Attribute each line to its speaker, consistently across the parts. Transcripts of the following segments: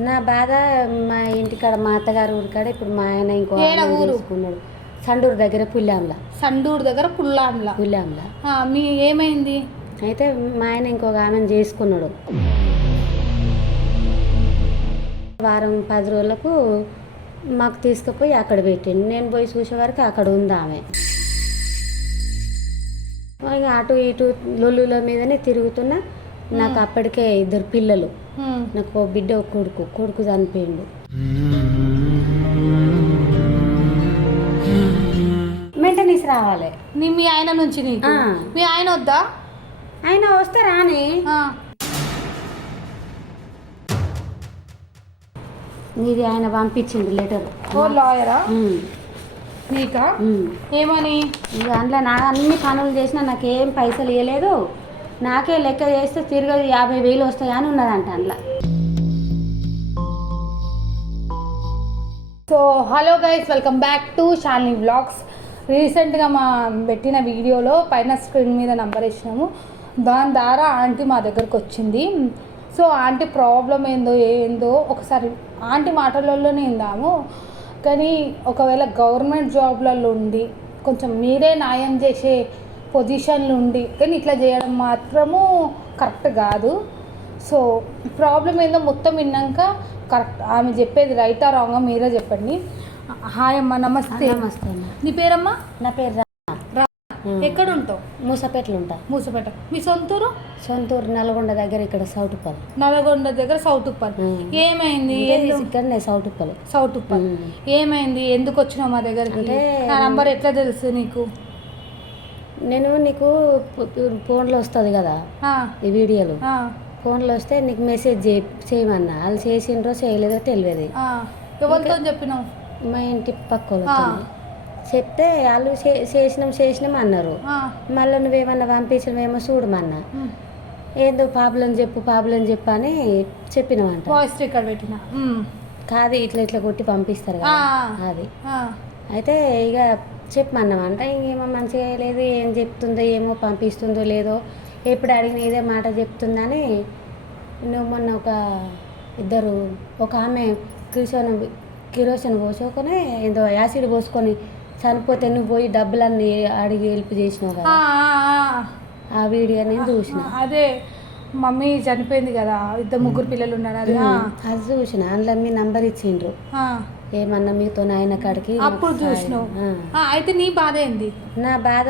Speaker 1: నా బాధ మా ఇంటికాడ మా అత్తగారు ఊరికాడ ఇప్పుడు మా ఆయన ఇంకో
Speaker 2: ఏడ
Speaker 1: ఆయన
Speaker 2: ఊరు?
Speaker 1: చేసుకున్నాడు సండూరు దగ్గర పుల్లాంల.
Speaker 2: సండూరు దగ్గర
Speaker 1: పుల్లాంల.
Speaker 2: ఆ, మీ ఏమైంది?
Speaker 1: అయితే మా ఆయన ఇంకొక ఆమెను చేసుకున్నాడు. వారం పది రోజులకు మాకు తీసుకుపోయి అక్కడ పెట్టిండు. నేను పోయి చూసే వరకు అక్కడ ఉంది ఆమె. ఇక అటు ఇటు లొల్లుల మీదనే తిరుగుతున్నా. నాకు అప్పటికే ఇద్దరు పిల్లలు. నాకు ఓ బిడ్డ ఒక కొడుకు. కొడుకు చనిపోయిండు. మెయింటెనెన్స్ రావాలి.
Speaker 2: నీ మీ ఆయన నుంచి నీకు?
Speaker 1: ఆ.
Speaker 2: మీ ఆయన వద్దా?
Speaker 1: ఆయన వస్తే రాని.
Speaker 2: ఆ.
Speaker 1: నీది ఆయన పంపించిండు లెటర్.
Speaker 2: ఓ లాయరా? నీకా? ఏమని?
Speaker 1: ఇక అందులో నా అన్ని పనులు చేసినా నాకు ఏం పైసలు ఇవ్వలేదు నాకే లెక్క చేస్తే తిరిగి యాభై వేలు వస్తాయా అని ఉన్నదంట అందులో.
Speaker 2: So hello guys welcome back to Shalini vlogs రీసెంట్గా మా పెట్టిన వీడియోలో పైన స్క్రీన్ మీద నంబర్ ఇచ్చినాము దాని ద్వారా ఆంటీ మా దగ్గరకు వచ్చింది. సో ఆంటీ ప్రాబ్లం ఏందో ఏందో ఒకసారి ఆంటీ మాటలలోనే ఇందాము కానీ ఒకవేళ గవర్నమెంట్ జాబ్లలో ఉండి కొంచెం మీరే న్యాయం చేసే పొజిషన్లు ఉండి కానీ ఇట్లా చేయడం మాత్రము కరెక్ట్ కాదు. సో ప్రాబ్లం ఏందో మొత్తం విన్నాక కరెక్ట్ ఆమె చెప్పేది రైటా రాంగా మీరే చెప్పండి. హాయ్ అమ్మా నమస్తే.
Speaker 1: నమస్తే.
Speaker 2: నీ పేరమ్మా?
Speaker 1: నా పేరు రా-.
Speaker 2: ఎక్కడ ఉంటావు?
Speaker 1: మూసపేటలు ఉంటా.
Speaker 2: మూసపేట. మీ సొంతూరు?
Speaker 1: సొంతూరు నల్గొండ దగ్గర ఇక్కడ సౌటుప్పల్
Speaker 2: నల్గొండ దగ్గర
Speaker 1: ఉమ్.
Speaker 2: ఏమైంది?
Speaker 1: ఇక్కడనే సౌటుప్పల్ ఉమ్.
Speaker 2: ఏమైంది? ఎందుకు వచ్చినావు మా దగ్గరికి? నా నంబర్ ఎట్లా తెలుసు నీకు?
Speaker 1: నేను నీకు ఫోన్లో వస్తుంది కదా ఈ వీడియోలు. ఫోన్లో వస్తే నీకు మెసేజ్ చే చేయమన్నా. వాళ్ళు చేసిండ్రో చేయలేదో తెలియదు.
Speaker 2: ఎవరితో చెప్పినావు?
Speaker 1: మా ఇంటి పక్క. చెప్తే వాళ్ళు చేసినాం చేసినాం అన్నారు. మళ్ళీ నువ్వేమన్నా పంపించడమేమో చూడమన్నా. ఏందో పాపులం చెప్పు పాపులం చెప్పు అని చెప్పినామంట
Speaker 2: వాయిస్ రికార్డ్ పెట్టిన.
Speaker 1: కాదు ఇట్లా ఇట్లా కొట్టి పంపిస్తారు కదా. అది. అయితే ఇక చెప్పమన్నామంట ఇంకేమో మంచిగా లేదు ఏం చెప్తుందో ఏమో పంపిస్తుందో లేదో ఎప్పుడు అడిగిన ఇదే మాట చెప్తుందని నువ్వు మొన్న ఒక ఇద్దరు ఒక ఆమె కిరోసన్ కిరోసన్ పోసుకొని ఏదో యాసిడ్ పోసుకొని చనిపోతే నువ్వు పోయి డబ్బులన్నీ అడిగి హెల్ప్ చేసినావు
Speaker 2: ఆ,
Speaker 1: కదా
Speaker 2: ఆ,
Speaker 1: వీడియో నేను చూసిన.
Speaker 2: అదే మమ్మీ చనిపోయింది కదా ఇద్దరు ముగ్గురు పిల్లలు ఉన్నారు అది
Speaker 1: చూసిన. అందులో మీ నంబర్ ఇచ్చిండ్రు. ఏమన్నా మీతో నాయన కాడికి
Speaker 2: అప్పుడు. చూసినావు. అయితే నీ బాధ ఏంది?
Speaker 1: నా బాధ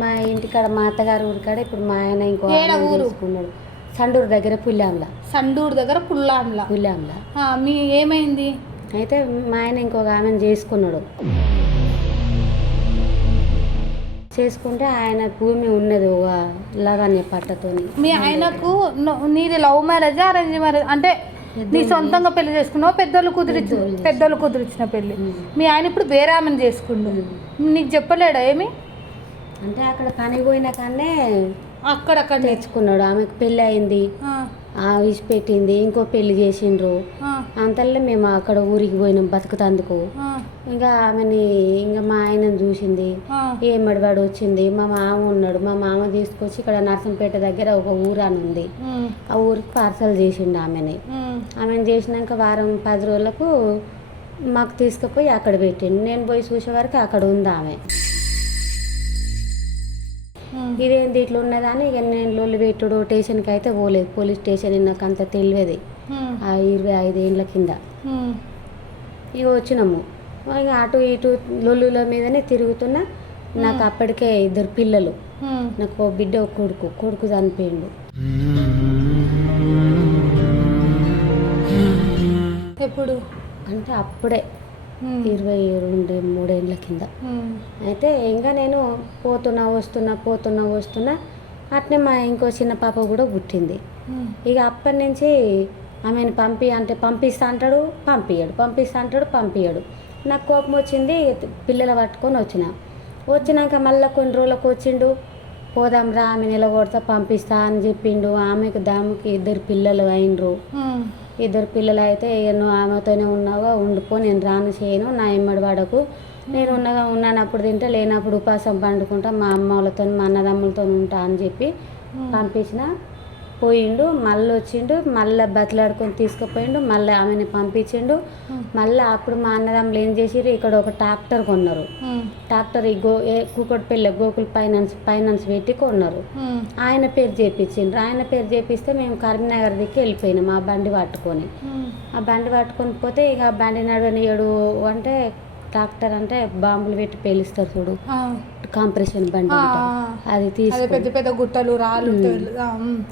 Speaker 1: మా ఇంటికాడ మా అత్తగారు ఊరికాడ ఇప్పుడు మా ఆయన ఇంకో
Speaker 2: ఊరు?
Speaker 1: చేసుకున్నాడు సండూరు దగ్గర పుల్లాంల.
Speaker 2: సండూరు దగ్గర
Speaker 1: పుల్లాంల.
Speaker 2: ఆ, మీ ఏమైంది?
Speaker 1: అయితే మా ఆయన ఇంకొక ఆమెను చేసుకున్నాడు. చేసుకుంటే ఆయన భూమి ఉన్నది లవణ్య పట్టతోని.
Speaker 2: మీ ఆయనకు నీది లవ్ మ్యారేజ్ అరేంజ్ మ్యారేజ్? అంటే నీ సొంతంగా పెళ్ళి చేసుకున్నావు? పెద్దోళ్ళు కుదిరిచ్చి
Speaker 1: పెద్దోళ్ళు
Speaker 2: కుదిరిచ్చిన
Speaker 1: పెళ్ళి.
Speaker 2: మీ ఆయన ఇప్పుడు వేరే ఆమెను చేసుకుండు. నీకు చెప్పలేడా ఏమి?
Speaker 1: అంటే అక్కడ పని పోయిన కానీ
Speaker 2: అక్కడక్కడ
Speaker 1: తెచ్చుకున్నాడు. ఆమెకు పెళ్ళి అయింది.
Speaker 2: ఆ,
Speaker 1: ఆ విసి పెట్టింది ఇంకో పెళ్ళి చేసిండ్రు.
Speaker 2: ఆ,
Speaker 1: అంతల్లో మేము అక్కడ ఊరికి పోయినాం బతుకుతందుకు. ఇంకా ఆమెని ఇంకా మా ఆయనను చూసింది. ఏమడివాడు వచ్చింది? మా మామ ఉన్నాడు. మా మామ తీసుకొచ్చి ఇక్కడ నర్సంపేట దగ్గర ఒక ఊరు అని ఉంది. ఆ. ఊరికి పార్సల్ చేసిండు ఆమెని. ఆమెను చేసినాక వారం పది రోజులకు మాకు తీసుకుపోయి అక్కడ పెట్టిండు. నేను పోయి చూసే వరకు అక్కడ ఉంది ఆమె. ఇదేంది ఇట్లా ఉన్నదని ఇక నేను లొల్లి పెట్టుడు స్టేషన్కి అయితే పోలేదు. పోలీస్ స్టేషన్ నాకు అంత తెలియదు. ఆ ఇరవై ఐదేళ్ళ కింద. ఇక వచ్చినాము. ఇక అటు ఇటు లొల్లుల మీదనే తిరుగుతున్నా. నాకు అప్పటికే ఇద్దరు పిల్లలు. నాకు ఓ బిడ్డ ఒక కొడుకు. కొడుకు చనిపోయిండు.
Speaker 2: ఎప్పుడు?
Speaker 1: అంటే అప్పుడే. ఇరవై రెండు మూడేళ్ళ కింద. అయితే ఇంకా నేను పోతున్నా వస్తున్నా పోతున్నా వస్తున్నా అట్నే మా ఇంకో చిన్న పాప కూడా పుట్టింది. ఇక అప్పటి నుంచి ఆమెను పంపి అంటే పంపిస్తా అంటాడు పంపించాడు పంపిస్తా అంటాడు పంపించాడు నాకు కోపం వచ్చింది పిల్లలు పట్టుకొని వచ్చిన. వచ్చినాక మళ్ళీ కొన్ని రోజులకు వచ్చిండు పోదాం రా ఆమె నిలగొడతా పంపిస్తా అని చెప్పిండు. ఆమెకు దాముకి ఇద్దరు పిల్లలు అయినరు. ఇద్దరు పిల్లలు అయితే నువ్వు ఆమెతోనే ఉన్నావా ఉండిపో నేను రాను చేయను నా ఇమ్మడి వాడకు నేను ఉన్నగా ఉన్నానప్పుడు తింటే లేనప్పుడు ఉపాసం పండుకుంటా మా అమ్మ వాళ్ళతో మా అన్నదమ్ములతో ఉంటా అని చెప్పి. పంపించిన పోయిండు మళ్ళీ వచ్చిండు మళ్ళీ బతిలాడుకొని తీసుకుపోయిండు మళ్ళీ ఆమెని పంపించిండు. మళ్ళీ అప్పుడు మా అన్నదమ్ములు ఏం చేసిర్రు ఇక్కడ ఒక ట్రాక్టర్ కొన్నారు. ట్రాక్టర్ ఈ గో ఏ కూకట్పల్లి గోకుల్ ఫైనాన్స్ ఫైనాన్స్ పెట్టి కొన్నారు. ఆయన పేరు చేపించిండ్రు ఆయన పేరు చేపిస్తే మేము కరీంనగర్ దిక్కి వెళ్ళిపోయినాం ఆ బండి పట్టుకొని. ఆ బండి పట్టుకొని పోతే ఇక ఆ బండి నడవనియడు అంటే ట్రాక్టర్ అంటే బాంబులు పెట్టి పేలుస్తారు చూడు. కాంప్రెషన్ బండి. అది తీసుకు
Speaker 2: పెద్ద పెద్ద గుట్టలు రాళ్ళు.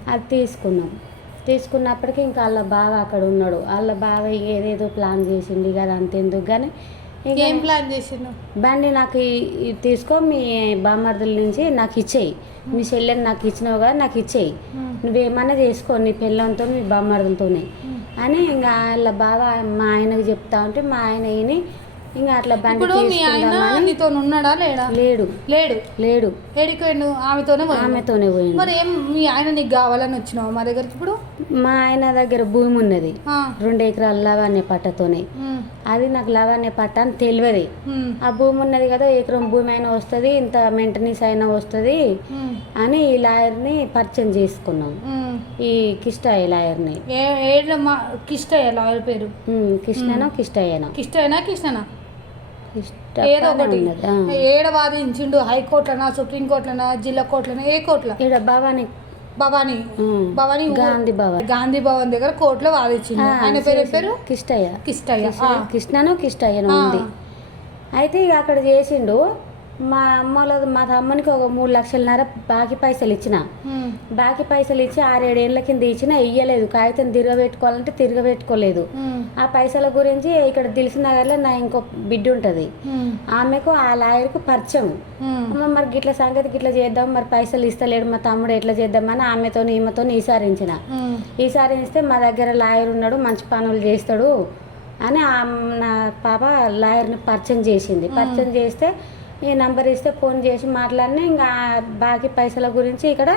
Speaker 1: అది తీసుకున్నాం. తీసుకున్నప్పటికీ ఇంకా వాళ్ళ బాగా అక్కడ ఉన్నాడు. వాళ్ళ బాగా ఏదేదో ప్లాన్ చేసిండు ఇక అది అంతెందుకు కానీ ఇక
Speaker 2: ఏం ప్లాన్ చేసిండు?
Speaker 1: బండి నాకు తీసుకో మీ బామర్దుల నుంచి నాకు ఇచ్చేయి. మీ చెల్లెని నాకు ఇచ్చినావు కదా నాకు ఇచ్చేయి. నువ్వేమన్నా చేసుకో నీ పిల్లలతో మీ బామ్మర్దులతోనే.
Speaker 2: ఉమ్.
Speaker 1: అని ఇంకా వాళ్ళ బాగా మా ఆయనకు చెప్తా ఉంటే మా ఆయన ఇంకా అట్లా బండి
Speaker 2: ఇప్పుడు మీ ఆయన
Speaker 1: తీసుకుందామని
Speaker 2: నీతో ఉన్నాడా లేడా?
Speaker 1: లేడు.
Speaker 2: లేడు.
Speaker 1: లేడు.
Speaker 2: ఏడిపోయిండు ఆమెతోనే పోయిండు.
Speaker 1: ఆమెతోనే పోయిండు.
Speaker 2: మరి ఏం మీ ఆయన నీకు కావాలని వచ్చినావు మా దగ్గరికి ఇప్పుడు?
Speaker 1: మా ఆయన దగ్గర భూమి ఉన్నది.
Speaker 2: ఆ.
Speaker 1: రెండు ఎకరాల లవాణ్య పట్టతోనే.
Speaker 2: ఉమ్.
Speaker 1: అది నాకు లవాణ్య పట్ట అని తెలియదు.
Speaker 2: ఉమ్.
Speaker 1: ఆ భూమి ఉన్నది కదా ఎకరం భూమి అయినా వస్తుంది ఇంత మెయింటెనెన్స్ అయినా వస్తుంది
Speaker 2: ఉమ్.
Speaker 1: అని ఈ లాయర్ని పరిచయం చేసుకున్నాం.
Speaker 2: ఉమ్.
Speaker 1: ఈ కిష్టయ్య లాయర్ని.
Speaker 2: ఏ మా కిష్టయ్య లాయర్ పేరు?
Speaker 1: కృష్ణనో కిష్టయ్యనో.
Speaker 2: కిష్టయ్యనా కిష్టనా?
Speaker 1: కిష్ట
Speaker 2: ఏదో ఒకటి. ఏడ వాదించిండు హైకోర్టులనా సుప్రీంకోర్టులనా జిల్లా కోర్టులనా ఏ కోర్టులో?
Speaker 1: ఈడ భవాని.
Speaker 2: భవానీ. భవానీ
Speaker 1: గాంధీ భవన్.
Speaker 2: గాంధీ భవన్ దగ్గర కోర్టులో వాదించిండు
Speaker 1: ఆ,
Speaker 2: ఆయన పేరు పేరు?
Speaker 1: కిష్టయ్య
Speaker 2: కిష్టయ్య.
Speaker 1: కృష్ణనో కిష్టయ్యనో. ఉంది. అయితే ఇక అక్కడ చేసిండు మా అమ్మలో మా తమ్మునికి ఒక మూడు లక్షలన్నర బాకీ పైసలు ఇచ్చిన. బాకీ పైసలు ఇచ్చి ఆరేడేళ్ళ కింద ఇచ్చిన ఇయ్యలేదు. కాగితం తిరగబెట్టుకోవాలంటే తిరగబెట్టుకోలేదు. ఆ పైసల గురించి ఇక్కడ దిల్సు నగర్లో నా ఇంకో బిడ్డ ఉంటుంది. ఆమెకు ఆ లాయర్కు పరిచయం. అమ్మ మరి గిట్ల సంగతి గిట్ల చేద్దాం. మరి పైసలు ఇస్తలేడు. మా తమ్ముడు ఎట్లా చేద్దామని ఆమెతో ఈమెతో ఈసారించిన. ఈసారిస్తే మా దగ్గర లాయర్ ఉన్నాడు. మంచి పనులు చేస్తాడు అని ఆ నా పాప లాయర్ని పరిచయం చేసింది. పరిచయం చేస్తే ఈ నంబర్ ఇస్తే ఫోన్ చేసి మాట్లాడిన ఇంకా బాకీ పైసల గురించి ఇక్కడ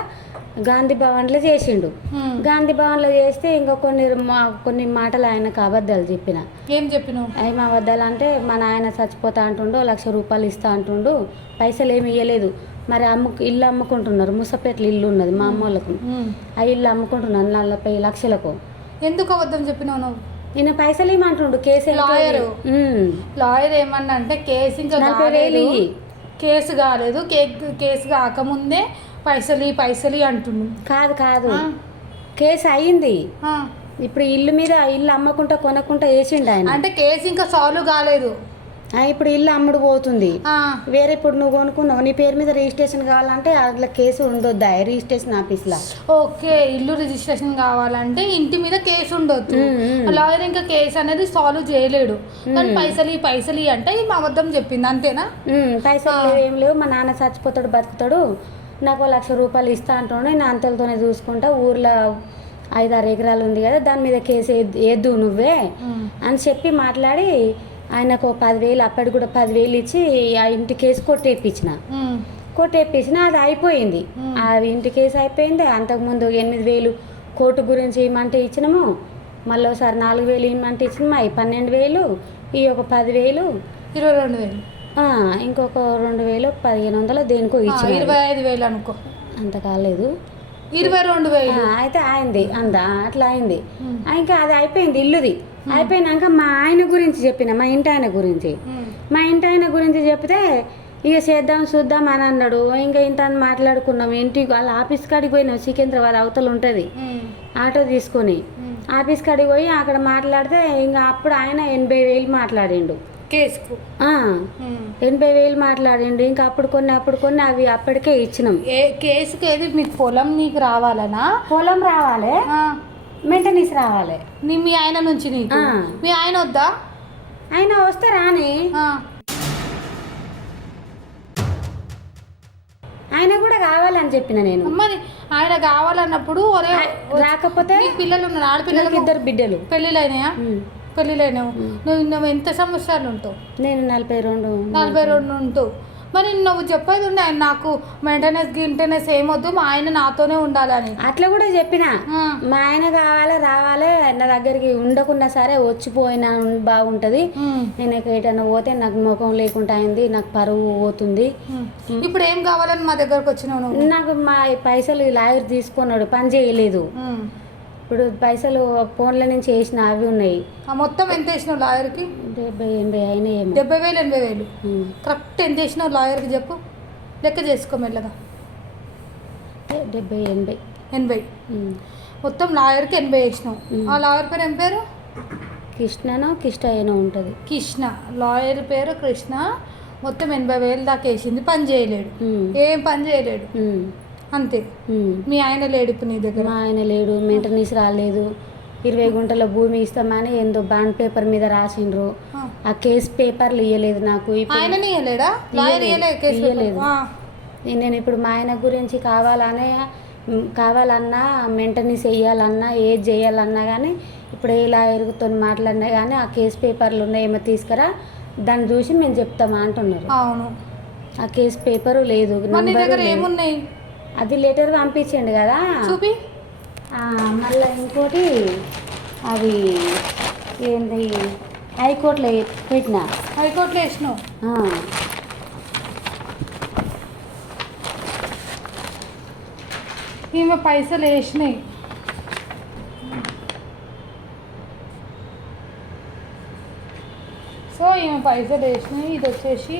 Speaker 1: గాంధీ భవన్లో చేసిండు. గాంధీ భవన్లో చేస్తే ఇంకా కొన్ని మా- కొన్ని మాటలు ఆయనకు అబద్ధాలు చెప్పిన.
Speaker 2: ఏం చెప్పినావు?
Speaker 1: ఏం అబద్ధాలు అంటే మా నాయన చచ్చిపోతా అంటుండు లక్ష రూపాయలు ఇస్తా అంటుండు పైసలు ఏమి ఇవ్వలేదు మరి అమ్ము ఇల్లు అమ్ముకుంటున్నారు ముసపేటలో ఇల్లు ఉన్నది మా అమ్మ వాళ్ళకు.
Speaker 2: ఉమ్.
Speaker 1: ఆ ఇల్లు అమ్ముకుంటున్నాను నలభై లక్షలకు.
Speaker 2: ఎందుకు అబద్ధం చెప్పినావు నువ్వు?
Speaker 1: నేను పైసలు ఇవ్వమంటుండు కేసు.
Speaker 2: లాయరు. లాయర్ ఏమన్నా అంటే కేసు ఇంకా కాలేదు. కేసు కాలేదు కేసు కాకముందే పైసలు పైసలు అంటుండు
Speaker 1: కాదు కాదు. కేసు అయ్యింది
Speaker 2: ఆ.
Speaker 1: ఇప్పుడు ఇల్లు మీద ఇల్లు అమ్మకుంటా కొనకుండా వేసిండు ఆయన
Speaker 2: అంటే కేసు ఇంకా సాల్వ్ కాలేదు
Speaker 1: ఇప్పుడు ఇల్లు అమ్ముడు పోతుంది. వేరే ఇప్పుడు నువ్వు కొనుక్కున్నావు నీ పేరు మీద రిజిస్ట్రేషన్ కావాలంటే అట్లా కేసు ఉండొద్దా? రిజిస్ట్రేషన్ ఆఫీస్లో?
Speaker 2: ఓకే ఇల్లు రిజిస్ట్రేషన్ కావాలంటే ఇంటి మీద కేసు ఉండొద్దు. లాయర్ ఇంకా కేసు అనేది సాల్వ్ చేయలేడు. కానీ పైసలు పైసలు అంటే ఈమె అబద్ధం చెప్పింది అంతేనా?
Speaker 1: పైసలు ఏం లేవు. మా నాన్న చచ్చిపోతాడు బతుకుతాడు. నాకు లక్ష రూపాయలు ఇస్తా అంటుండే నేను అంతలతోనే చూసుకుంటా ఊర్లో ఐదారు ఎకరాలు ఉంది కదా దాని మీద కేసు వేద్దు- నువ్వే. అని చెప్పి మాట్లాడి ఆయనకు పదివేలు అప్పటికి కూడా పదివేలు ఇచ్చి ఆ ఇంటి కేసు కొట్టేపించిన. కొట్టేపించిన అది అయిపోయింది. ఆ ఇంటి కేసు అయిపోయింది. అంతకుముందు ఎనిమిది వేలు కోర్టు గురించి ఇవ్వమంటే ఇచ్చినాము మళ్ళీ ఒకసారి నాలుగు వేలు ఇవ్వమంటే ఇచ్చినాము అవి పన్నెండు వేలు ఈ ఒక పదివేలు.
Speaker 2: ఇరవై రెండు వేలు.
Speaker 1: ఇంకొక రెండు వేలు పదిహేను వందలు దేనికో
Speaker 2: ఆ,
Speaker 1: ఇచ్చిన
Speaker 2: ఇరవై ఐదు వేలు అనుకో.
Speaker 1: అంత కాలేదు.
Speaker 2: ఇరవై రెండు వేలు.
Speaker 1: అయితే అయింది అంత అట్లా అయింది. ఇంకా అది అయిపోయింది ఇల్లుది. అయిపోయినాక మా ఆయన గురించి చెప్పిన మా ఇంటి ఆయన గురించి.
Speaker 2: ఉమ్.
Speaker 1: మా ఇంటి ఆయన గురించి చెప్తే ఇక చేద్దాం చూద్దాం అని అన్నాడు. ఇంకా ఇంత అని మాట్లాడుకున్నాం. ఇంటికి వాళ్ళ ఆఫీస్ కాడికి పోయినాం. సికింద్రాబాద్ అవతల ఉంటుంది.
Speaker 2: ఉమ్.
Speaker 1: ఆటో తీసుకొని. ఆఫీస్ కాడికి పోయి అక్కడ మాట్లాడితే ఇంకా అప్పుడు ఆయన ఎనభై వేలు మాట్లాడిండు.
Speaker 2: కేసుకు.
Speaker 1: ఎనభై వేలు మాట్లాడిండు. ఇంకా అప్పుడు కొన్ని అప్పుడు కొన్ని అవి అప్పటికే ఇచ్చినాం.
Speaker 2: ఏ కేసుకి ఏది? మీకు పొలం నీకు రావాలనా?
Speaker 1: పొలం రావాలి. మెయింటెనెన్స్ రావాలి.
Speaker 2: నీ మీ ఆయన నుంచి నీకు?
Speaker 1: ఆ.
Speaker 2: మీ ఆయన వద్దా?
Speaker 1: ఆయన వస్తే రాని.
Speaker 2: ఆ.
Speaker 1: ఆయన కూడా కావాలని చెప్పిన నేను.
Speaker 2: మరి ఆయన కావాలన్నప్పుడు ఒరే
Speaker 1: రాకపోతే
Speaker 2: నీ పిల్లలు ఉన్నారు
Speaker 1: నాకు ఇద్దరు బిడ్డలు.
Speaker 2: పెళ్ళిళ్ళైనాయా?
Speaker 1: ఉమ్.
Speaker 2: పెళ్ళిళ్ళైనావు. నువ్వు నువ్వు ఎంత సంవత్సరాలు ఉంటావు?
Speaker 1: నేను నలభై రెండు.
Speaker 2: నలభై రెండు ఉంటావు మరి నువ్వు చెప్పేది ఉండే ఆయన నాకు మెయింటెనెన్స్ గింటెనెన్స్ ఏమొద్దు మా ఆయన నాతోనే ఉండాలని.
Speaker 1: అట్లా కూడా చెప్పిన. మా ఆయన కావాలి రావాలి నా దగ్గరికి ఉండకున్నా సరే వచ్చిపోయినా బాగుంటుంది. నేను ఎటన్నా పోతే నాకు ముఖం లేకుండా అయింది నాకు పరువు పోతుంది.
Speaker 2: ఇప్పుడు ఏం కావాలని మా దగ్గరకు వచ్చినావు
Speaker 1: నాకు మా పైసలు లాయర్ తీసుకున్నాడు పని చేయలేదు. ఇప్పుడు పైసలు ఫోన్ల నుంచి వేసిన అవి ఉన్నాయి.
Speaker 2: ఆ మొత్తం ఎంత వేసినావు లాయర్కి?
Speaker 1: డెబ్బై ఎనభై అయినా ఏమో.
Speaker 2: డెబ్బై వేలు ఎనభై వేలు. కరెక్ట్ ఎంత వేసినావు లాయర్కి చెప్పు. లెక్క చేసుకో మెల్లగా.
Speaker 1: డెబ్బై ఎనభై.
Speaker 2: ఎనభై. మొత్తం లాయర్కి ఎనభై వేసినావు. ఆ లాయర్ పేరు ఏం పేరు?
Speaker 1: కృష్ణనో కిష్టయ్యనో ఉంటుంది.
Speaker 2: కృష్ణ. లాయర్ పేరు కృష్ణ. మొత్తం ఎనభై వేలు దాకా వేసింది. పని చేయలేడు. ఏం పని చేయలేడు. అంతే. మీ ఆయన లేడు ఇప్పుడు నీ దగ్గర?
Speaker 1: మా ఆయన లేడు మెయింటెనెన్స్ రాలేదు. ఇరవై గుంటల భూమి ఇస్తామని ఏందో బాండ్ పేపర్ మీద రాసిండ్రు.
Speaker 2: ఆ.
Speaker 1: కేసు పేపర్లు ఇవ్వలేదు నాకు. నేను ఇప్పుడు మా ఆయన గురించి కావాలనే కావాలన్నా మెయింటెనెన్స్ వేయాలన్నా ఏది చేయాలన్నా కానీ ఇప్పుడు ఏ లాయర్తో మాట్లాడినా కానీ ఆ కేసు పేపర్లు ఉన్నాయేమో తీసుకురా దాన్ని చూసి మేము చెప్తామా అంటున్నారు.
Speaker 2: అవును.
Speaker 1: ఆ కేసు పేపరు లేదు.
Speaker 2: ఏమున్నాయి?
Speaker 1: అది లెటర్ పంపించండి కదా.
Speaker 2: చూపి.
Speaker 1: మళ్ళీ ఇంకోటి అది ఏంది హైకోర్టులో పెట్టిన.
Speaker 2: హైకోర్టులో వేసినావు. ఈమె పైసలు వేసినాయి. సో ఈమె పైసలు వేసినాయి. ఇది వచ్చేసి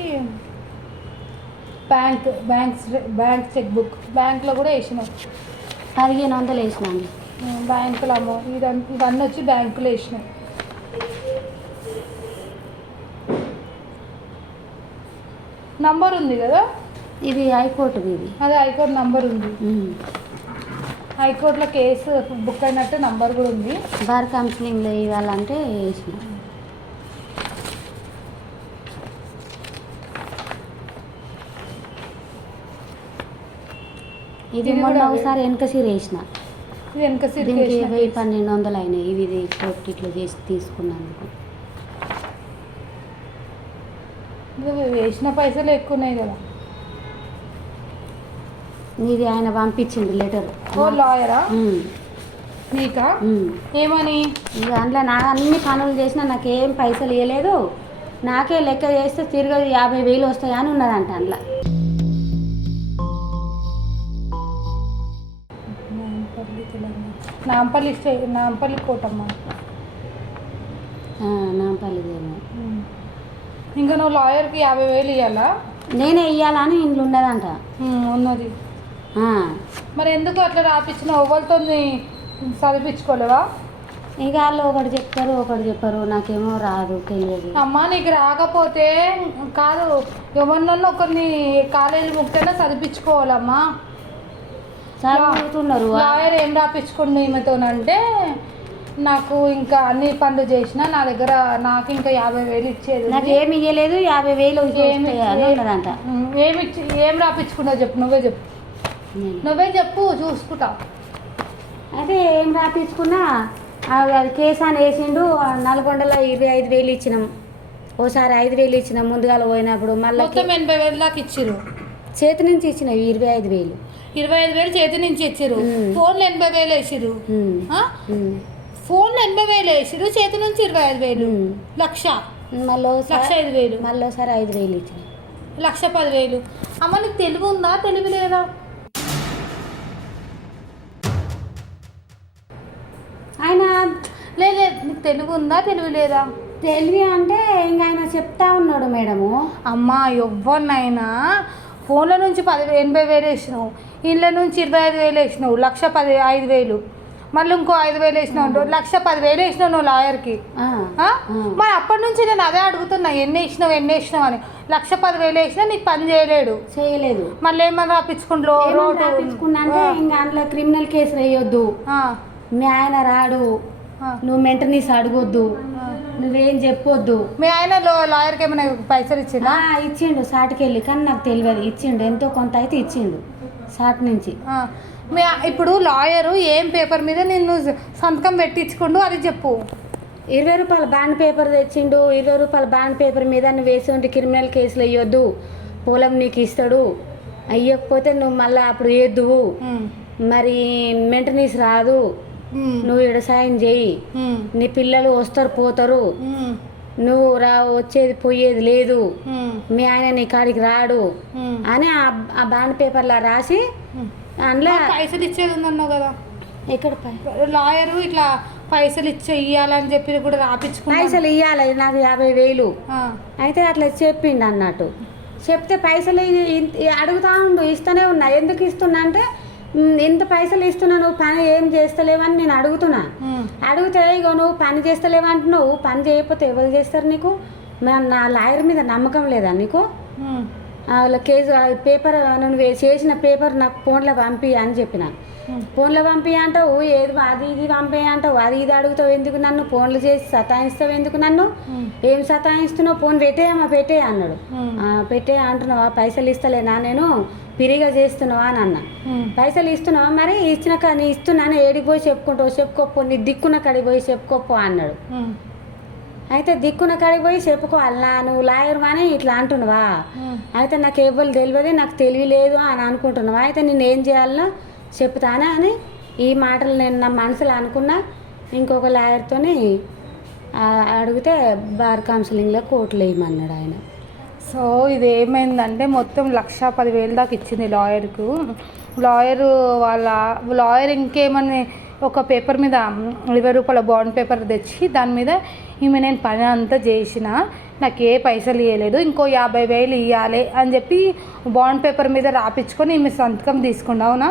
Speaker 2: bank bank bank cheque book. బ్యాంక్లో కూడా వేసినాం.
Speaker 1: పదిహేను వందలు వేసినాను
Speaker 2: బ్యాంకులో అమౌ ఇదన్ ఇవన్నీ వచ్చి బ్యాంకులో వేసినాయి నంబర్ ఉంది కదా?
Speaker 1: ఇది హైకోర్టు ఇది.
Speaker 2: అదే హైకోర్టు నంబర్ ఉంది. హైకోర్టులో కేసు బుక్ అయినట్టు నంబర్ కూడా ఉంది.
Speaker 1: బార్ కౌన్సిలింగ్లో ఇవ్వాలంటే వేసిన. ఇది మొన్న
Speaker 2: కూడా
Speaker 1: ఒకసారి వెనక సీర వేసిన.
Speaker 2: వెనక వేసిన
Speaker 1: వెయ్యి పన్నెండు వందలు అయినాయి. ఇవి ఇది ఇట్లా చేసి తీసుకున్నందుకు.
Speaker 2: వేసిన పైసలు ఎక్కువ ఉన్నాయి కదా.
Speaker 1: ఇది ఆయన పంపించింది లెటర్.
Speaker 2: ఓ లాయరా? నీకా? ఏమని?
Speaker 1: అందులో నా అన్ని పనులు చేసినా నాకేం పైసలు ఇవ్వలేదు నాకే లెక్క చేస్తే తిరిగి యాభై వేలు వస్తాయని ఉన్నదంట అందులో.
Speaker 2: నాంపల్లి స్టే నాంపల్లి కోటమ్మ
Speaker 1: ఆ, నాంపల్లిదేమో
Speaker 2: ఇంకా నువ్వు లాయర్కి యాభై వేలు ఇవ్వాలా
Speaker 1: నేనే ఇయ్యాలని ఇంట్లో ఉన్నదంట.
Speaker 2: ఉన్నది. మరి ఎందుకు అట్లా రాపించిన ఎవరితో చదివించుకోలేవా?
Speaker 1: ఇక వాళ్ళు ఒకటి చెప్తారు ఒకటి చెప్పరు. నాకేమో రాదు తెలియదు.
Speaker 2: అమ్మా నీకు రాకపోతే కాదు ఎవరినన్నా ఒకరిని కాలేజీ ముక్తేనే చదివించుకోవాలమ్మా.
Speaker 1: చదువుతున్నారు
Speaker 2: లాయర్ ఏం రాపించుకుండు ఈమెతోనంటే నాకు ఇంకా అన్ని పనులు చేసిన నా దగ్గర నాకు ఇంకా యాభై వేలు ఇచ్చేది ఉంది.
Speaker 1: నాకేమి ఇయ్యలేదు యాభై వేలు
Speaker 2: ఏమి
Speaker 1: ఉన్నదంట.
Speaker 2: ఏమి ఏం రాపించుకున్నావు చెప్పు నువ్వే చెప్పు. నువ్వే చెప్పు చూసుకుంటా.
Speaker 1: అయితే ఏం రాపించుకున్నా అది కేసు అని వేసిండు నల్గొండలో ఇరవై ఐదు వేలు ఇచ్చినాం. ఓసారి ఐదు వేలు ఇచ్చినాం ముందుగాల పోయినప్పుడు మళ్ళీ
Speaker 2: ఎనభై వేలు దాకా ఇచ్చిర్రు.
Speaker 1: చేతి నుంచి ఇచ్చినవి ఇరవై ఐదు వేలు.
Speaker 2: ఇరవై ఐదు వేలు చేతి నుంచి ఇచ్చిర్రు.
Speaker 1: ఉమ్.
Speaker 2: ఫోన్లో ఎనభై వేలు?
Speaker 1: ఉమ్,
Speaker 2: ఫోన్లో ఎనభై వేలు వేసిర్రు చేతి నుంచి ఇరవై ఐదు వేలు. లక్ష.
Speaker 1: మళ్ళీ
Speaker 2: లక్ష ఐదు వేలు.
Speaker 1: మళ్ళీ ఒకసారి ఐదు వేలు ఇచ్చినాం
Speaker 2: లక్ష పదివేలు. అమ్మ నీకు తెలివి ఉందా? తెలివి లేదా?
Speaker 1: ఆయన
Speaker 2: లేదు నీకు తెలివి ఉందా? తెలివి లేదా?
Speaker 1: తెలివి అంటే ఇంకా ఆయన చెప్తా ఉన్నాడు మేడము.
Speaker 2: అమ్మ ఎవరినైనా ఫోన్ల నుంచి పది ఎనభై వేలు వేసినావు. ఇళ్ళ నుంచి ఇరవై ఐదు వేలు వేసినావు లక్ష పది ఐదు వేలు. మళ్ళీ ఇంకో ఐదు వేలు వేసినావు అంటూ లక్ష పది వేలు వేసినావు నువ్వు లాయర్కి. మరి అప్పటి నుంచి నేను అదే అడుగుతున్నా ఎన్ని వేసినావు ఎన్ని వేసినావు అని. లక్ష పది వేలు వేసినా నీకు పని చేయలేడు.
Speaker 1: చేయలేదు.
Speaker 2: మళ్ళీ ఏమన్నా రాపించుకుంటూ
Speaker 1: ఏమని
Speaker 2: రోడ్డు?
Speaker 1: రాపించుకున్నంటే ఇంకా అందులో క్రిమినల్ కేసు వేయొద్దు. మీ ఆయన రాడు. నువ్వు మెంటనీస్ అడగొద్దు. నువ్వేం చెప్పొద్దు.
Speaker 2: మీ ఆయన లాయర్కి ఏమైనా పైసలు ఇచ్చిందా
Speaker 1: ఇచ్చిండు సాటుకి వెళ్ళి కానీ నాకు తెలియదు ఇచ్చిండు. ఎంతో కొంత అయితే ఇచ్చిండు. సాట్ నుంచి.
Speaker 2: మీ ఇప్పుడు లాయరు ఏం పేపర్ మీద నిన్ను సంతకం పెట్టించుకుండు అది చెప్పు.
Speaker 1: ఇరవై రూపాయల బాండ్ పేపర్ తెచ్చిండు ఇరవై రూపాయల బాండ్ పేపర్ మీద నువ్వు వేసి క్రిమినల్ కేసులు వేయొద్దు. పొలం నీకు ఇస్తాడు. అయ్యకపోతే నువ్వు మళ్ళీ అప్పుడు
Speaker 2: ఉమ్,
Speaker 1: మరి మెయింటెనెన్స్ రాదు. నువ్వు వ్యవసాయం చేయి. నీ పిల్లలు వస్తారు పోతారు. నువ్వు రా వచ్చేది పోయేది లేదు. మీ ఆయన నీ కాడికి రాడు. అని ఆ- బాండ్ పేపర్లో రాసి. అందులో
Speaker 2: పైసలు ఇచ్చేది ఉందన్నావు కదా.
Speaker 1: ఎక్కడ
Speaker 2: లాయరు ఇట్లా పైసలు ఇచ్చే ఇయ్యాలని చెప్పి కూడా రాపించుకున్నా
Speaker 1: పైసలు ఇవ్వాలి నాకు యాభై వేలు. అయితే అట్లా చెప్పిండు అన్నట్టు. చెప్తే పైసలు అడుగుతా ఉండు ఇస్తూనే ఉన్నా. ఎందుకు ఇస్తున్నా అంటే "ఉమ్, ఇంత పైసలు ఇస్తున్నా నువ్వు పని ఏం చేస్తలేవని నేను అడుగుతున్నా. అడిగితే ఇగో నువ్వు పని చేస్తలేవంటున్నావు పని చేయకపోతే ఎవరు చేస్తారు నీకు? నా- లాయర్ మీద నమ్మకం లేదా నీకు? వాళ్ళ కేసు పేపర్ నువ్వు చేసిన పేపర్ నాకు ఫోన్లో పంపి అని చెప్పిన. ఫోన్లో పంపి అంటావు ఏది అది ఇది పంపి అంటావు అది ఇది అడుగుతావు ఎందుకు నన్ను? ఫోన్లు చేసి సతాయిస్తావు ఎందుకు నన్ను? ఏం సతాయిస్తున్నావు? ఫోన్ పెట్టేయమ్మా పెట్టే అన్నాడు.
Speaker 2: ఉమ్,
Speaker 1: "ఆ, పెట్టే అంటున్నావా? పైసలు ఇస్తలేనా నేను? పిరిగా చేస్తున్నావా అని అన్న. పైసలు ఇస్తున్నావా? మరి ఇచ్చినాక నీ ఇస్తున్నాను ఏడికి పోయి చెప్పుకుంటావు? చెప్పుకోపో నీ దిక్కున కాడికి పోయి చెప్పుకోపో అన్నాడు. అయితే దిక్కున కాడికి పోయి చెప్పుకోవాలనా నువ్వు లాయర్ అని ఇట్లా అంటున్నావా? అయితే నాకు ఎవరు తెలియదు నాకు తెలియలేదు అని అనుకుంటున్నావా? అయితే నేను ఏం చేయాలనో చెప్తానా అని ఈ మాటలు నేను నా మనసులో అనుకున్నా. ఇంకొక లాయర్తోని అడిగితే బార్ కౌన్సిలింగ్లో కోర్టులు వేయమన్నాడు ఆయన.
Speaker 2: సో ఇది ఏమైందంటే మొత్తం లక్ష పదివేలు దాకా ఇచ్చింది లాయర్కు. లాయరు వాళ్ళ లాయర్ ఇంకేమని ఒక పేపర్ మీద ఇరవై రూపాయల బాండ్ పేపర్ తెచ్చి దాని మీద ఈమె నేను పని అంతా చేసిన నాకు ఏ పైసలు ఇవ్వలేదు ఇంకో యాభై వేలు ఇవ్వాలి అని చెప్పి బాండ్ పేపర్ మీద రాపించుకొని ఈమె సంతకం తీసుకున్నావునా?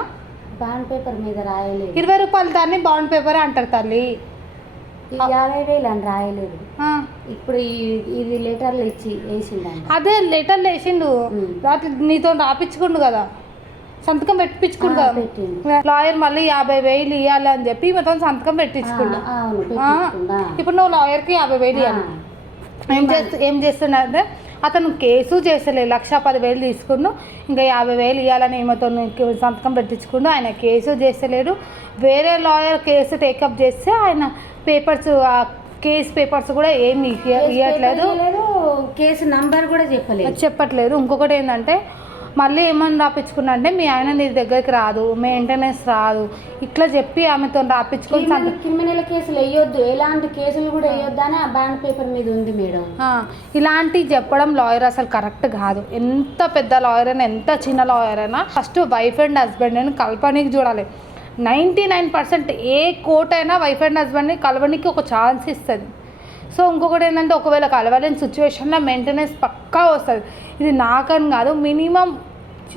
Speaker 1: బాండ్ పేపర్ మీద రాయలేదు.
Speaker 2: ఇరవై రూపాయలు దాన్ని బాండ్ పేపర్ అంటారు తల్లి.
Speaker 1: ఈ యాభై వేలు అని రాయలేదు.
Speaker 2: ఆ,
Speaker 1: ఇప్పుడు ఈ- ఇది లెటర్లు ఇచ్చి వేసిండంట
Speaker 2: అదే లెటర్లు వేసిండు.
Speaker 1: ఉమ్.
Speaker 2: రాత్రి నీతో రాపించుకుండు కదా. సంతకం పెట్టించుకుండు
Speaker 1: ఆ,
Speaker 2: కదా.
Speaker 1: పెట్టిండు.
Speaker 2: లాయర్ మళ్ళీ యాభై వేలు ఇవ్వాలి అని చెప్పి మొత్తం సంతకం పెట్టించుకుండు
Speaker 1: ఆ, అవును
Speaker 2: ఆ,
Speaker 1: పెట్టించుకుందా
Speaker 2: ఇప్పుడు నువ్వు లాయర్కి యాభై వేలు ఇవ్వాలి ఏం చేస్తు ఏం చేస్తున్నాడంటే అతను కేసు చేసలే లక్ష పదివేలు తీసుకుండు ఇంకా యాభై వేలు ఇవ్వాలని ఏమతో సంతకం పెట్టించుకుండు. ఆయన కేసు చేస్తలేడు వేరే లాయర్ కేసు టేకప్ చేస్తే ఆయన పేపర్స్ ఆ కేసు పేపర్స్ కూడా ఏం ఇయ్య- ఇవ్వట్లేదు
Speaker 1: లేదు కేసు నంబర్ కూడా చెప్పలేదు.
Speaker 2: చెప్పట్లేదు. ఇంకొకటి ఏంటంటే మళ్ళీ ఏమని రాపించుకున్నా అంటే మీ ఆయన నీ దగ్గరికి రాదు మెయింటెనెన్స్ రాదు. ఇట్లా చెప్పి ఆమెతో రాపించుకొని
Speaker 1: క్రిమినల్ కేసులు వేయొద్దు. ఎలాంటి కేసులు కూడా వేయొద్దు అని ఆ బాండ్ పేపర్ మీద ఉంది మేడం.
Speaker 2: ఆ, ఇలాంటి చెప్పడం లాయర్ అసలు కరెక్ట్ కాదు. ఎంత పెద్ద లాయర్ అయినా ఎంత చిన్న లాయర్ అయినా ఫస్ట్ వైఫ్ అండ్ హస్బెండ్ అని కలపడానికి చూడాలి. నైంటీ నైన్ పర్సెంట్ ఏ కోర్ట్ అయినా వైఫ్ అండ్ హస్బెండ్ని కలవడానికి ఒక ఛాన్స్ ఇస్తుంది. సో ఇంకొకటి ఏంటంటే ఒకవేళ కలవలేని సిచ్యువేషన్లో మెయింటెనెన్స్ పక్కా వస్తుంది. ఇది నాకని కాదు మినిమం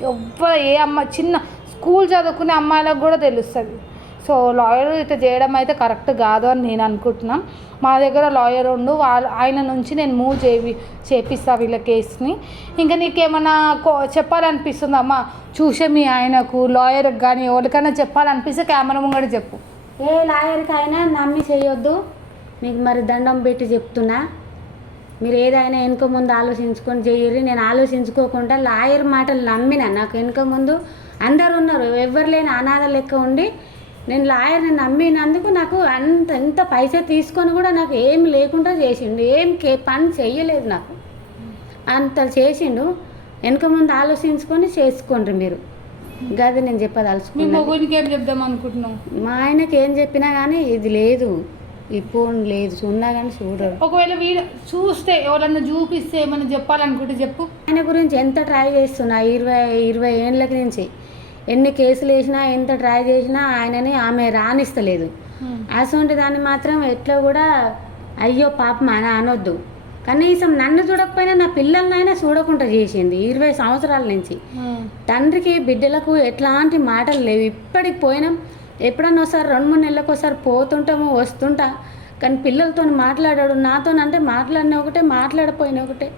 Speaker 2: ఎవ్వరు ఏ అమ్మ చిన్న స్కూల్ చదువుకునే అమ్మాయిలకు కూడా తెలుస్తుంది. సో లాయర్ ఇట్లా చేయడం అయితే కరెక్ట్ కాదు అని నేను అనుకుంటున్నాం. మా దగ్గర లాయర్ ఉండు వాళ్ళ ఆయన నుంచి నేను మూవ్ చేవి చేపిస్తా వీళ్ళ కేసుని. ఇంకా నీకేమన్నా కో- చెప్పాలనిపిస్తుందమ్మా చూసే మీ ఆయనకు లాయర్కి కానీ ఎవరికైనా చెప్పాలనిపిస్తే కెమెరా ముంగడ చెప్పు.
Speaker 1: ఏ లాయర్కి అయినా నమ్మి చేయొద్దు. మీకు మరి దండం పెట్టి చెప్తున్నా. మీరు ఏదైనా వెనుక ముందు ఆలోచించుకొని చేయరు. నేను ఆలోచించుకోకుండా లాయర్ మాటలు నమ్మిన. నాకు వెనుక ముందు అందరు ఉన్నారు. ఎవరు లేని అనాథ లెక్క ఉండి నేను లాయర్ని నమ్మినందుకు నాకు అంత ఎంత పైసా తీసుకొని కూడా నాకు ఏం లేకుండా చేసిండు. ఏం కే పని చెయ్యలేదు నాకు. అంత చేసిండు. వెనుక ముందు ఆలోచించుకొని చేసుకోండి మీరు. గది నేను చెప్పదలుచుకున్నాను
Speaker 2: చెప్దాం
Speaker 1: మా ఆయనకి ఏం చెప్పినా కానీ ఇది లేదు. ఫోన్ లేదు ఉన్నా కానీ చూడరు.
Speaker 2: ఒకవేళ వీడియో చూస్తే ఎవరన్నా చూపిస్తే ఏమన్నా చెప్పాలనుకుంటే చెప్పు.
Speaker 1: ఆయన గురించి ఎంత ట్రై చేస్తున్నా ఇరవై ఇరవై ఏళ్ళ నుంచి ఎన్ని కేసులు వేసినా ఎంత ట్రై చేసినా ఆయనని ఆమె రానిస్తలేదు అటువంటి దాన్ని మాత్రం ఎట్లా కూడా అయ్యో పాపం అని అనొద్దు. కనీసం నన్ను చూడకపోయినా నా పిల్లలనైనా చూడకుండా చేసింది ఇరవై సంవత్సరాల నుంచి. తండ్రికి బిడ్డలకు ఎట్లాంటి మాటలు లేవు. ఇప్పటికి పోయినాం ఎప్పుడన్నా ఒకసారి రెండు మూడు నెలలకు ఒకసారి పోతుంటాము వస్తుంటా. కానీ పిల్లలతో మాట్లాడాడు నాతో అంటే మాట్లాడిన ఒకటే మాట్లాడపోయిన ఒకటే.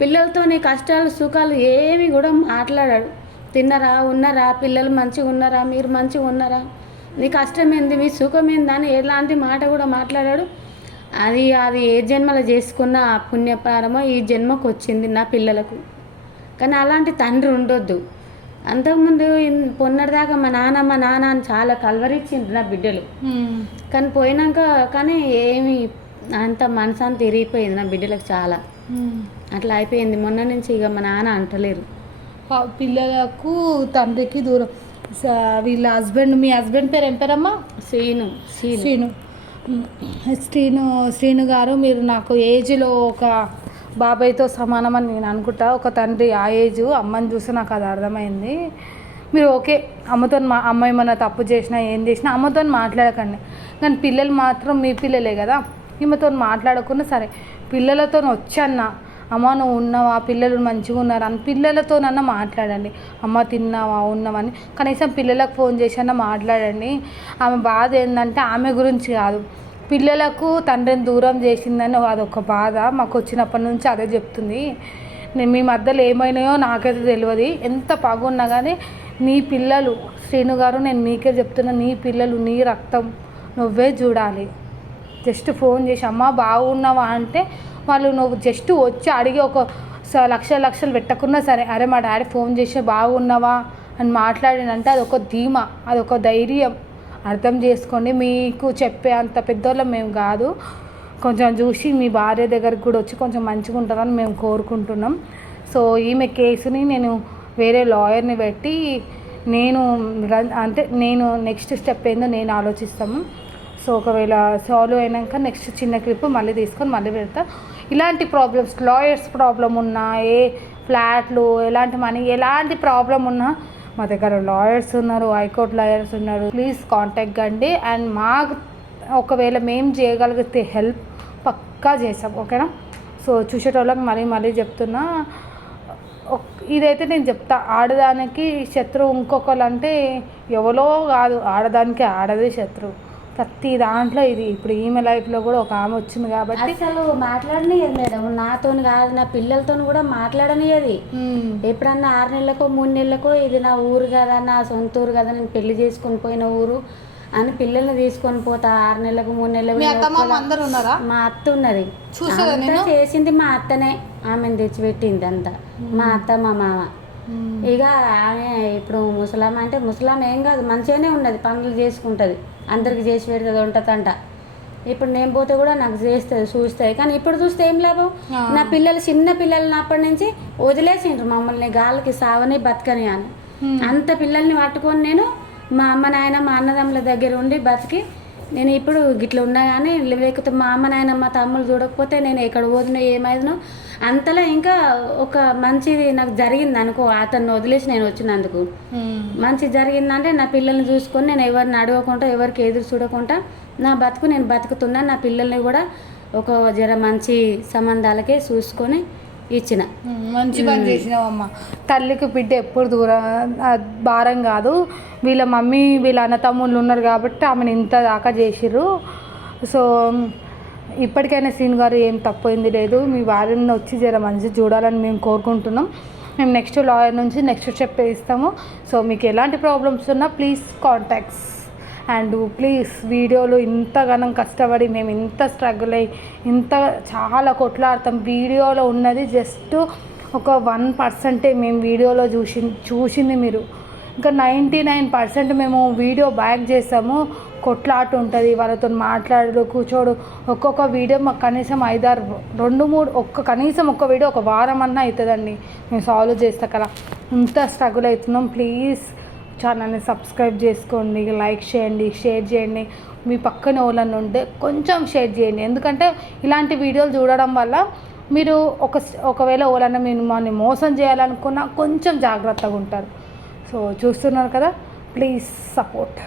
Speaker 1: పిల్లలతోని కష్టాలు సుఖాలు ఏమి కూడా మాట్లాడాడు. తిన్నరా ఉన్నారా పిల్లలు మంచిగా ఉన్నారా మీరు మంచిగా ఉన్నారా? నీ కష్టం ఏంది మీ సుఖం ఏంది అని ఎలాంటి మాట కూడా మాట్లాడాడు. అది అది ఏ జన్మలో చేసుకున్న పుణ్యప్రారమో ఈ జన్మకు వచ్చింది నా పిల్లలకు. కానీ అలాంటి తండ్రి ఉండొద్దు. అంతకుముందు పొన్నటిదాకా మా నాన్న మా నాన్న అని చాలా కలవరిచ్చిండ్రు నా బిడ్డలు. కానీ పోయినాక కానీ ఏమి అంత మనసు అంత తిరిగిపోయింది నా బిడ్డలకు చాలా. అట్లా అయిపోయింది. మొన్న నుంచి ఇక మా నాన్న అంటలేరు.
Speaker 2: పిల్లలకు తండ్రికి దూరం. వీళ్ళ హస్బెండ్ మీ హస్బెండ్ పేరు ఏం పేరమ్మా?
Speaker 1: సీను సీను
Speaker 2: శ్రీను. శ్రీను శ్రీను గారు మీరు నాకు ఏజ్లో ఒక బాబాయ్తో సమానమని నేను అనుకుంటా. ఒక తండ్రి ఆ ఏజ్ అమ్మని చూస్తే నాకు అది అర్థమైంది. మీరు ఓకే అమ్మతో మా అమ్మ మన తప్పు చేసినా ఏం చేసినా అమ్మతో మాట్లాడకండి. కానీ పిల్లలు మాత్రం మీ పిల్లలే కదా. ఈమెతో మాట్లాడకుండా సరే పిల్లలతో వచ్చాన్న అమ్మ నువ్వు ఉన్నావా? పిల్లలు మంచిగా ఉన్నారు? అని పిల్లలతోనన్నా మాట్లాడండి. అమ్మ తిన్నావా? ఉన్నావని కనీసం పిల్లలకు ఫోన్ చేసి అన్న మాట్లాడండి. ఆమె బాధ ఏంటంటే ఆమె గురించి కాదు. పిల్లలకు తండ్రిని దూరం చేసిందని అదొక బాధ. మాకు వచ్చినప్పటి నుంచి అదే చెప్తుంది. నేను మీ మధ్యలో ఏమైనాయో నాకైతే తెలియదు ఎంత బాగున్నా కానీ నీ పిల్లలు శ్రీను గారు నేను మీకే చెప్తున్నా నీ పిల్లలు నీ రక్తం నువ్వే చూడాలి. జస్ట్ ఫోన్ చేసి అమ్మ బాగున్నావా? అంటే వాళ్ళు నువ్వు జస్ట్ వచ్చి అడిగి ఒక స- లక్ష లక్షలు పెట్టకున్నా సరే అరే మా డాడీ ఫోన్ చేసి బాగున్నావా? అని మాట్లాడినంటే అదొక ధీమా అదొక ధైర్యం. అర్థం చేసుకోండి. మీకు చెప్పే అంత పెద్దోళ్ళం మేము కాదు. కొంచెం చూసి మీ భార్య దగ్గరికి కూడా వచ్చి కొంచెం మంచిగా ఉంటుందని మేము కోరుకుంటున్నాం. సో ఈమె కేసుని నేను వేరే లాయర్ని పెట్టి నేను రన్ అంటే నేను నెక్స్ట్ స్టెప్ ఏందో నేను ఆలోచిస్తాము. సో ఒకవేళ సాల్వ్ అయినాక నెక్స్ట్ చిన్న క్లిప్ మళ్ళీ తీసుకొని మళ్ళీ పెడతా. ఇలాంటి ప్రాబ్లమ్స్ లాయర్స్ ప్రాబ్లం ఉన్నా ఏ ఫ్లాట్లు ఎలాంటి మనీ ఎలాంటి ప్రాబ్లం ఉన్నా మా దగ్గర లాయర్స్ ఉన్నారు హైకోర్టు లాయర్స్ ఉన్నారు. ప్లీజ్ కాంటాక్ట్ కండి అండ్ మాకు ఒకవేళ మేము చేయగలిగితే హెల్ప్ పక్కా చేసాం ఓకేనా? సో చూసేటోళ్ళకి మళ్ళీ మళ్ళీ చెప్తున్నా. ఇదైతే నేను చెప్తా ఆడదానికి శత్రువు ఇంకొకరు అంటే ఎవరో కాదు ఆడదానికి ఆడదే శత్రువు. ప్రతి దాంట్లో ఇది ఇప్పుడు ఈమె లైఫ్లో కూడా ఒక ఆమె వచ్చింది కాబట్టి
Speaker 1: అసలు మాట్లాడనియదు మేడం. నాతోని కాదు నా పిల్లలతో కూడా మాట్లాడనియది. ఎప్పుడన్నా ఆరు నెలలకో మూడు నెలలకో ఇది నా ఊరు కదా నా సొంత ఊరు కదా నేను పెళ్ళి చేసుకొని పోయిన ఊరు అని పిల్లల్ని తీసుకొని పోతా. ఆరు నెలలకు మూడు నెలలకు
Speaker 2: మీ అత్త మామ అందరు ఉన్నారా?
Speaker 1: మా అత్త ఉన్నది? చేసింది మా అత్తనే. ఆమెను తెచ్చిపెట్టింది అంతా. మా అత్త మా మ్మ్. ఇక ఆమె ఇప్పుడు ముసలాం అంటే ముసలాం ఏం కాదు మంచిగానే ఉన్నది పనులు చేసుకుంటుంది. అందరికి చేసి పెడుతుంది వంటతంట. ఇప్పుడు నేను పోతే కూడా నాకు చేస్తుంది చూస్తుంది. కానీ ఇప్పుడు చూస్తే ఏం లాభం. నా పిల్లలు చిన్న పిల్లలు అప్పటి నుంచి వదిలేసిండ్రు మమ్మల్ని గాలికి సావని బతకని అని. అంత పిల్లల్ని పట్టుకొని నేను మా అమ్మ నాయన మా అన్నదమ్ముల దగ్గర ఉండి బతికి నేను ఇప్పుడు గిట్ల ఉన్నా కానీ లేకపోతే మా అమ్మ నాయన మా తమ్ముళ్ళు చూడకపోతే నేను ఎక్కడ పోదునో ఏమైందో అంతలా ఇంకా ఒక మంచిది నాకు జరిగింది అనుకో అతన్ని వదిలేసి నేను వచ్చినందుకు. మంచి జరిగిందంటే నా పిల్లల్ని చూసుకొని నేను ఎవరిని అడగకుండా ఎవరికి ఎదురు చూడకుండా నా బతుకు నేను బతుకుతున్నా నా పిల్లల్ని కూడా ఒక జర మంచి సంబంధాలకే చూసుకొని ఇచ్చిన.
Speaker 2: మంచి పని చేసినావమ్మ. తల్లికి బిడ్డ ఎప్పుడు దూరం భారం కాదు. వీళ్ళ మమ్మీ వీళ్ళ అన్న తమ్ముళ్ళు ఉన్నారు కాబట్టి ఆమెను ఇంత దాకా చేసిర్రు. సో ఇప్పటికైనా సీన్ గారు ఏం తప్పైంది లేదు. మీ వారిని వచ్చి జర మంచి చూడాలని మేము కోరుకుంటున్నాం. మేము నెక్స్ట్ లాయర్ నుంచి నెక్స్ట్ స్టెప్ ఇస్తాము సో మీకు ఎలాంటి ప్రాబ్లమ్స్ ఉన్నా ప్లీజ్ కాంటాక్ట్స్. అండ్ ప్లీజ్ వీడియోలు ఇంతగానం కష్టపడి మేము ఇంత స్ట్రగుల్ అయ్యి ఇంత చాలా కొట్లాడతాం. వీడియోలో ఉన్నది జస్ట్ ఒక వన్ పర్సెంటే మేము వీడియోలో చూసి చూసింది మీరు. ఇంకా నైంటీ నైన్ పర్సెంట్ మేము వీడియో బ్యాక్ చేసాము. కొట్లాట ఉంటుంది వాళ్ళతో మాట్లాడు కూర్చోడు. ఒక్కొక్క వీడియో మాకు కనీసం ఐదారు రెండు మూడు ఒక్క కనీసం ఒక్క వీడియో ఒక వారం అన్నా అవుతుందండి. మేము సాల్వ్ చేస్తా కదా. ఇంత స్ట్రగుల్ అవుతున్నాం. ప్లీజ్ ఛానల్ని సబ్స్క్రైబ్ చేసుకోండి లైక్ చేయండి షేర్ చేయండి. మీ పక్కన వాళ్ళని ఉంటే కొంచెం షేర్ చేయండి. ఎందుకంటే ఇలాంటి వీడియోలు చూడడం వల్ల మీరు ఒక ఒకవేళ ఎవరైనా మిమ్మల్ని మోసం చేయాలనుకున్నా కొంచెం జాగ్రత్తగా ఉంటారు. సో చూస్తున్నారు కదా? Please support